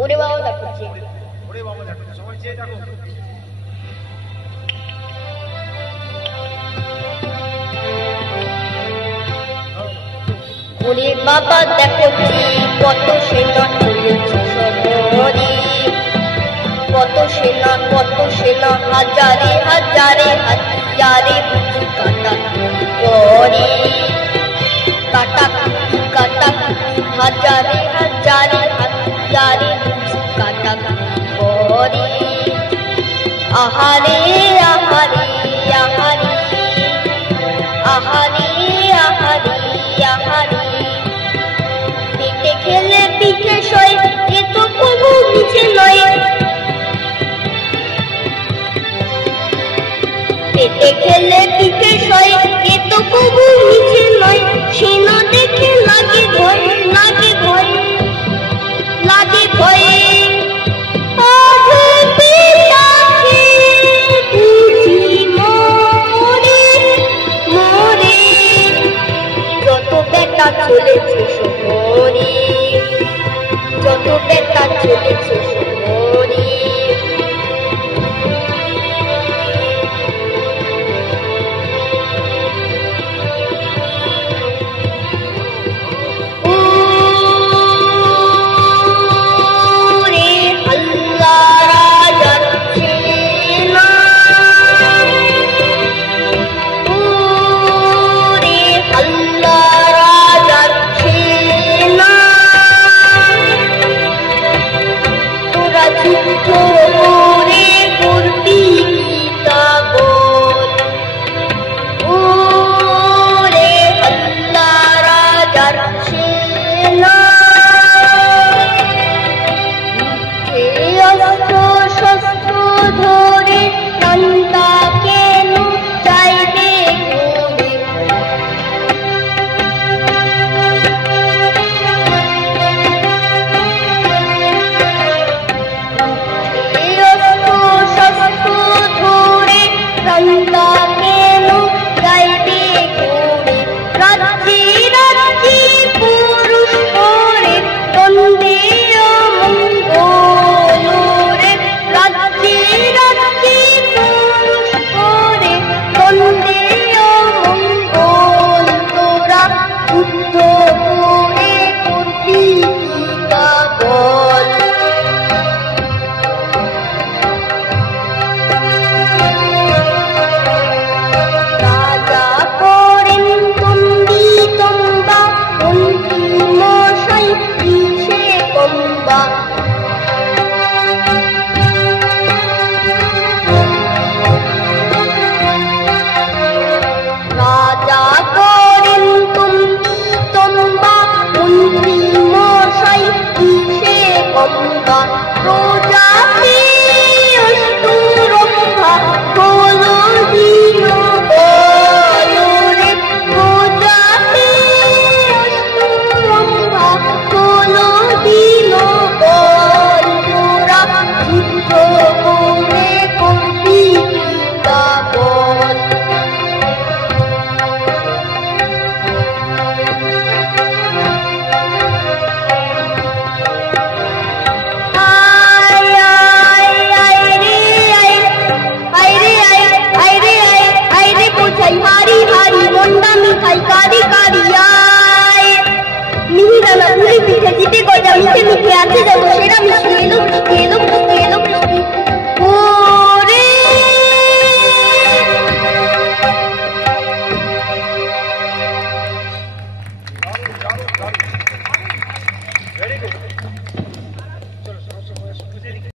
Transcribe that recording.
ওরে বাবা দেখাচ্ছে সবাই চেয়ে দেখো। ওরে বাবা দেখছি কত সেনা চলেছে শহরে, কত সেনা হাজারে হাজারে হাজারে বুঝি কাটা করে, কাটা হাজারে হাজারে হাজারে বুঝি কাটা করে। আহারে আহারে আহারে আহারে আহারে আহারে, পেটে খেলে পিঠে সয় এ তো কবু মিছে নয়, পেটে খেলে পিঠে সয় এ তো কবু মিছে নয়। সেনা দেখে লাগে ভয় লাগে ভয় লাগে ভয়, চলেছে শহরে, যত বেটা চলেছে শহরে। Very good.